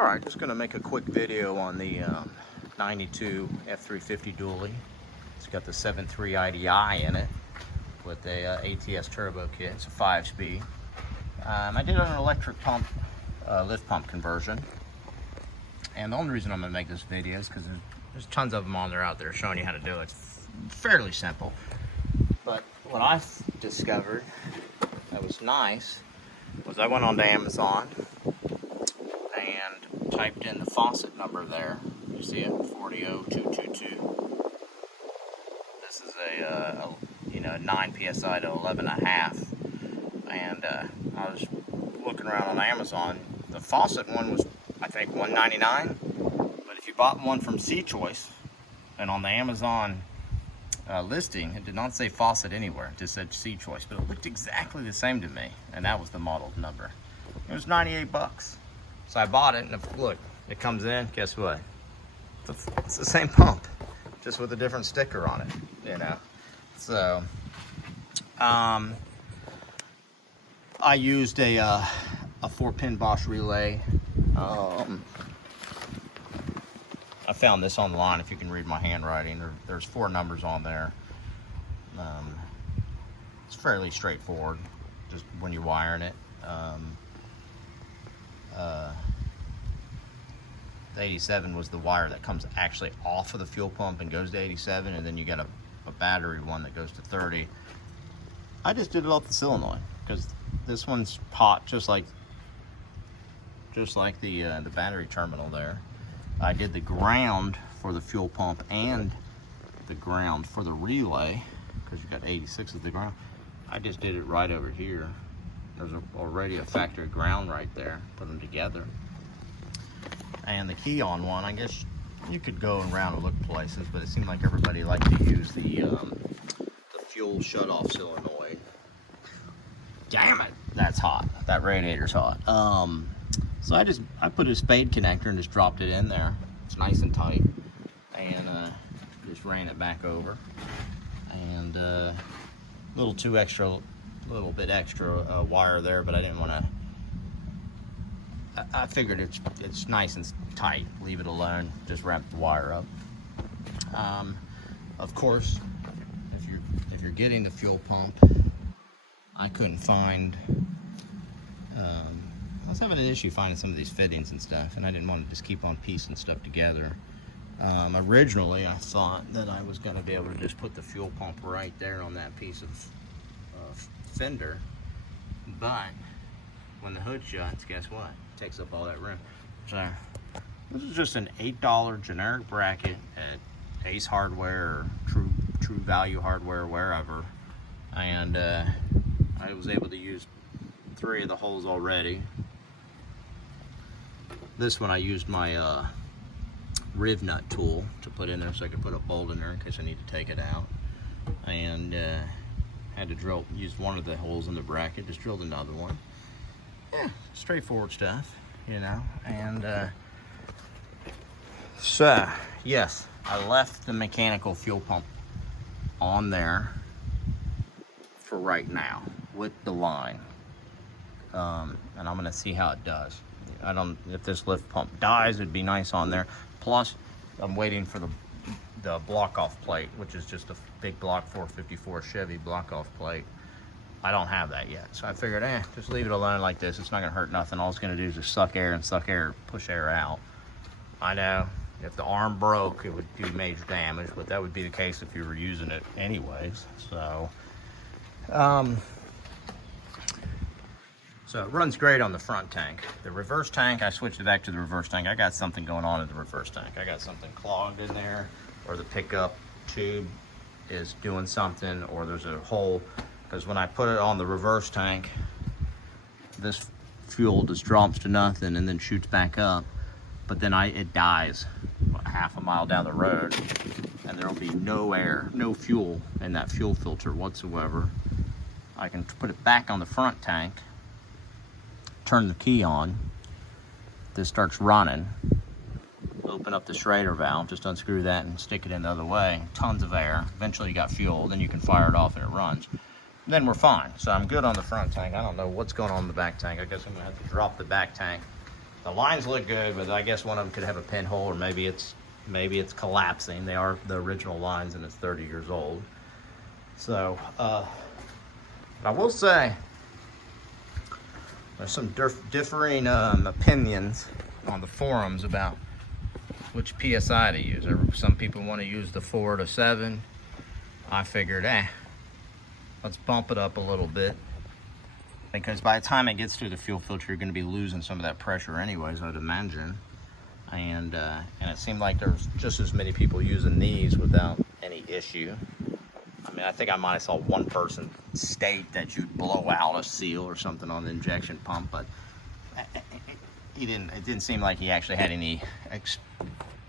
Alright, just going to make a quick video on the 92 F350 dually. It's got the 7.3 IDI in it with a ATS turbo kit. It's a 5-speed. I did an electric pump, lift pump conversion. And the only reason I'm going to make this video is because there's tons of them on there out there showing you how to do it. It's fairly simple. But what I discovered that was nice was I went onto Amazon and typed in the faucet number there. You see it, 40222. This is a 9 psi to 11.5, and I was looking around on Amazon. The faucet one was, I think, $199, but if you bought one from C Choice, and on the Amazon listing, it did not say faucet anywhere. It just said C Choice, but it looked exactly the same to me, and that was the model number. It was 98 bucks. So I bought it, and look, it comes in, guess what? It's the same pump, just with a different sticker on it, you know? So, I used a 4-pin Bosch relay. I found this online, if you can read my handwriting. There's 4 numbers on there. It's fairly straightforward, just when you're wiring it. The 87 was the wire that comes actually off of the fuel pump and goes to 87, and then you got a battery one that goes to 30. I just did it off the solenoid because this one's hot, just like the battery terminal there. I did the ground for the fuel pump and the ground for the relay, because you got 86 as the ground. I just did it right over here. There's already a factory ground right there. Put them together. And the key on one, I guess you could go around and look places, but it seemed like everybody liked to use the fuel shutoff solenoid. Damn it, that's hot. That radiator's hot. So I put a spade connector and just dropped it in there. It's nice and tight, and just ran it back over, and a little bit extra wire there, but I didn't want to. I figured it's nice and tight. Leave it alone. Just wrap the wire up. Of course, if you're getting the fuel pump, I couldn't find. I was having an issue finding some of these fittings and stuff, and I didn't want to just keep on piecing stuff together. Originally, I thought that I was going to be able to just put the fuel pump right there on that piece of fender, but when the hood shuts, guess what? It takes up all that room. So this is just an $8 generic bracket at Ace Hardware or True Value Hardware, wherever, and I was able to use 3 of the holes already. This one I used my riv nut tool to put in there, so I could put a bolt in there in case I need to take it out. And had to use one of the holes in the bracket, just drilled another one. Yeah, straightforward stuff, you know. And so yes, I left the mechanical fuel pump on there for right now with the line, and I'm gonna see how it does. If this lift pump dies, it'd be nice on there. Plus, I'm waiting for the block off plate, which is just a big block 454 Chevy block off plate. I don't have that yet, so I figured, just leave it alone like this. It's not gonna hurt nothing. All it's gonna do is just suck air, push air out. I know if the arm broke, it would do major damage, but that would be the case if you were using it anyways. So it runs great on the front tank. The reverse tank, I switched it back to the reverse tank. I got something going on in the reverse tank. I got something clogged in there, or the pickup tube is doing something, or there's a hole. Because when I put it on the reverse tank, this fuel just drops to nothing and then shoots back up. But then it dies about half a mile down the road, and there'll be no air, no fuel in that fuel filter whatsoever. I can put it back on the front tank, turn the key on, this starts running, open up the Schrader valve, just unscrew that and stick it in the other way. Tons of air. Eventually you got fuel, then you can fire it off and it runs. Then we're fine. So I'm good on the front tank. I don't know what's going on in the back tank. I guess I'm gonna have to drop the back tank The lines look good, but I guess one of them could have a pinhole, or maybe it's collapsing. They are the original lines, and it's 30 years old. So, I will say there's some differing opinions on the forums about which PSI to use. Some people want to use the 4 to 7. I figured, let's bump it up a little bit, because by the time it gets through the fuel filter, you're going to be losing some of that pressure anyways, I'd imagine. And it seemed like there's just as many people using these without any issue. I mean, I think I might have saw one person state that you'd blow out a seal or something on the injection pump, but it didn't seem like he actually had any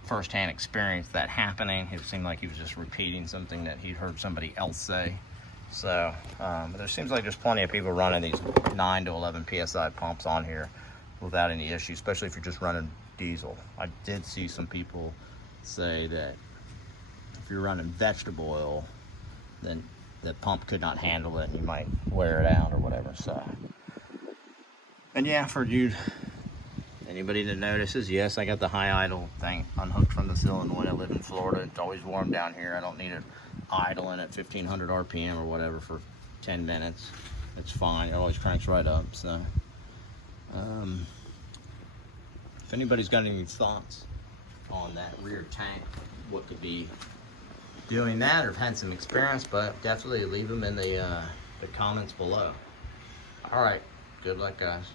first-hand experience that happening. It seemed like he was just repeating something that he'd heard somebody else say. So, but there seems like there's plenty of people running these 9 to 11 PSI pumps on here without any issue, especially if you're just running diesel. I did see some people say that if you're running vegetable oil, then the pump could not handle it and you might wear it out or whatever. So, and yeah, for you, anybody that notices, yes, I got the high idle thing unhooked from the solenoid. I live in Florida. It's always warm down here. I don't need it idling at 1500 RPM or whatever for 10 minutes. It's fine. It always cranks right up. So, if anybody's got any thoughts on that rear tank, what could be doing that, or have had some experience, but definitely leave them in the comments below. All right. Good luck, guys.